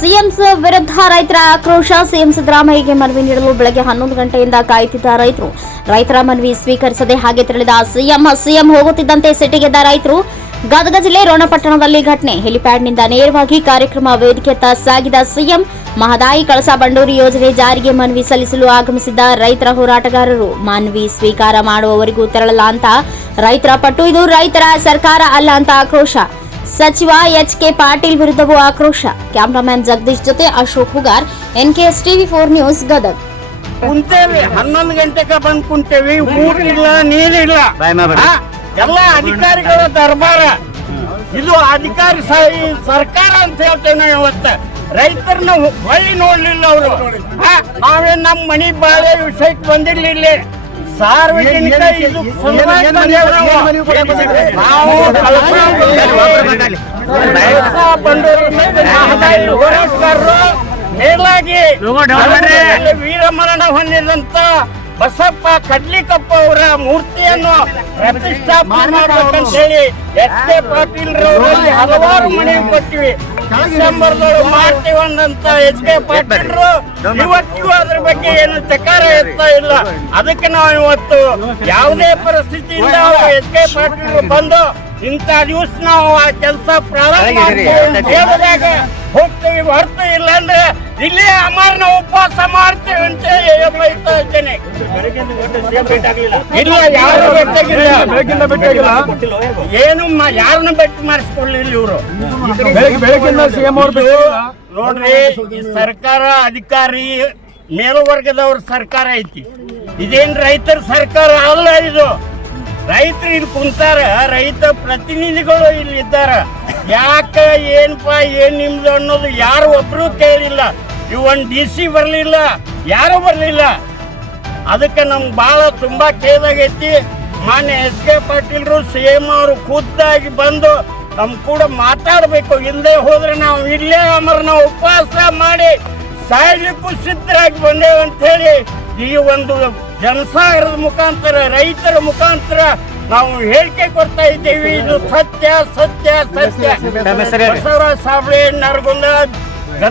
ಸಿಎಂಸ್ ವಿರುದ್ಧ ರೈತರ ಆಕ್ರೋಶ, ಸಿಎಂ ಸಿದ್ದರಾಮಯ್ಯಗೆ ಮನವಿ ನೀಡಲು ಬೆಳಗ್ಗೆ ಹನ್ನೊಂದು ಗಂಟೆಯಿಂದ ಕಾಯುತ್ತಿದ್ದ ರೈತರು. ರೈತರ ಮನವಿ ಸ್ವೀಕರಿಸದೆ ಹಾಗೆ ತೆರಳಿದ ಸಿಎಂ ಸಿಎಂ ಹೋಗುತ್ತಿದ್ದಂತೆ ಸಿಟ್ಟಿಗೆದ್ದ ರೈತರು. ಗದಗ ಜಿಲ್ಲೆ ರೋಣಪಟ್ಟಣದಲ್ಲಿ ಘಟನೆ. ಹೆಲಿಪ್ಯಾಡ್ನಿಂದ ನೇರವಾಗಿ ಕಾರ್ಯಕ್ರಮ ವೇದಿಕೆಯತ್ತ ಸಾಗಿದ ಸಿಎಂ, ಮಹದಾಯಿ ಕಳಸಾ ಬಂಡೂರಿ ಯೋಜನೆ ಜಾರಿಗೆ ಮನವಿ ಸಲ್ಲಿಸಲು ಆಗಮಿಸಿದ್ದ ರೈತರ ಹೋರಾಟಗಾರರು. ಮನವಿ ಸ್ವೀಕಾರ ಮಾಡುವವರೆಗೂ ತೆರಳಲ್ಲ ಅಂತ ರೈತರ ಪಟ್ಟು. ಇದು ರೈತರ ಸರ್ಕಾರ ಅಲ್ಲ ಅಂತ ಆಕ್ರೋಶ. ಸಚಿವ ಎಚ್ ಕೆ ಪಾಟೀಲ್ ವಿರುದ್ಧವೂ ಆಕ್ರೋಶ. ಕ್ಯಾಮ್ರಾಮನ್ ಜಗದೀಶ್ ಜೊತೆ Ashok Hugar NKS TV four news Gadag. ಕುಂತೇವಿ ಹನ್ನೊಂದು ಗಂಟೆಗೆ ಬಂದ್ ಕುಂತೇವಿ ಊಟ ಇಲ್ಲ ನೀರಿಲ್ಲ ಎಲ್ಲ ಅಧಿಕಾರಿಗಳ ದರ್ಬಾರ. ಇದು ಅಧಿಕಾರಿ ಸರ್ಕಾರ ಅಂತ ಹೇಳ್ತೇನೆ ಇವತ್ತ. ರೈತರನ್ನ ಹೊಳ್ಳಿ ನೋಡ್ಲಿಲ್ಲ ಅವರು. ನಾವೇನ್ ನಮ್ಮ ಮನಿ ಬಾಳೆ ವಿಷಯಕ್ಕೆ ಬಂದಿರ್ಲಿಲ್ಲ. ಸಾರ್ವಜನಿಕ ಇದು ನಾವು. ಬಂಡೂರು ಹೋರಾಟಗಾರರು ಮೇಲಾಗಿ ವೀರಮರಣ ಹೊಂದಿದಂತ ಬಸಪ್ಪ ಕಡ್ಲಿಕಪ್ಪ ಅವರ ಮೂರ್ತಿಯನ್ನು ಪ್ರತಿಷ್ಠಾಪನೆ ಮಾಡ್ಬೇಕಂತ ಹೇಳಿ ಎಚ್ ಕೆ ಪಾಟೀಲ್ ರವರಲ್ಲಿ ಹಲವಾರು ಮನೆ ಕೊಟ್ಟಿವಿ ಡಿಸೆಂಬರ್ ಮಾಡ್ತೀವಿ ಅಂದಂತ ಎಚ್ ಕೆ ಪಾಟೀಲ್ರು ಇವತ್ತಿಗೂ ಅದ್ರ ಬಗ್ಗೆ ಏನು ಚಕಾರ ಎತ್ತಾ ಇಲ್ಲ. ಅದಕ್ಕೆ ನಾವು ಇವತ್ತು ಯಾವುದೇ ಪರಿಸ್ಥಿತಿಯಿಂದ ಎಚ್ ಕೆ ಪಾಟೀಲ್ ಬಂದು ಇಂಥ ದಿವಸ ನಾವು ಆ ಕೆಲಸ ಪ್ರಾರಂಭ ಹೋಗ್ತೀವಿ ಹೊರತು ಇಲ್ಲ ಅಂದ್ರೆ ಇಲ್ಲೇ ಅಮರ್ನ ಉಪವಾಸ ಮಾಡ್ತೀವಿ ಅಂತ ಹೇಳಿ ಇಲ್ಲ ಯಾರು ಭೇಟಿಯಾಗಿಲ್ಲ ಏನು ಮಾ- ಯಾರನ್ನ ಭೇಟಿ ಮಾಡಿಸ್ಕೊಳ್ಳಿಲ್ಲ ಇವರು. ಬೆಳಗ್ಗೆ ಸಿಎಂ ಅವ್ರು ನೋಡ್ರಿ ಈ ಸರ್ಕಾರ ಅಧಿಕಾರಿ ಮೇಲ್ವರ್ಗದವ್ರ ಸರ್ಕಾರ ಐತಿ. ಇದೇನ್ ರೈತರ ಸರ್ಕಾರ ಅಲ್ಲ ಇದು. ರೈತರು ಇಲ್ಲಿ ಕುಂತಾರ ರೈತ ಪ್ರತಿನಿಧಿಗಳು ಇಲ್ಲಿ ಇದ್ದಾರ. ಯಾಕ ಏನಪ್ಪ ಏನ್ ನಿಮ್ದು ಅನ್ನೋದು ಯಾರು ಒಬ್ರು ಕೇಳಿಲ್ಲ. ಇವನ್ ಒಂದ್ ಡಿ ಸಿ ಬರ್ಲಿಲ್ಲ ಯಾರು ಬರ್ಲಿಲ್ಲ. ಅದಕ್ಕೆ ನಮ್ಗೆ ಭಾಳ ತುಂಬ ಖೇದಾಗೈತಿ ಮಾನ್ಯ ಎಸ್ ಕೆ ಪಾಟೀಲ್ರು ಸಿ ಎಂ ಅವರು ಖುದ್ದಾಗಿ ಬಂದು ನಮ್ಮ ಕೂಡ ಮಾತಾಡಬೇಕು. ಹಿಂದೆ ಹೋದ್ರೆ ನಾವು ಇಲ್ಲೇ ಅಮರನ ಉಪವಾಸ ಮಾಡಿ ಸಾಯಲಿಕ್ಕೂ ಸಿದ್ಧರಾಗಿ ಬಂದೇವೆ ಹೇಳಿ ಈ ಒಂದು ಜನಸಾಗರದ ಮುಖಾಂತರ ರೈತರ ಮುಖಾಂತರ ನಾವು ಹೇಳಿಕೆ ಕೊಡ್ತಾ ಇದ್ದೀವಿ. ಇದು ಸತ್ಯ ಸತ್ಯ ಸತ್ಯ. ಬಸವರಾಜ ಸಾಬಳೆ ನರಗುಂದ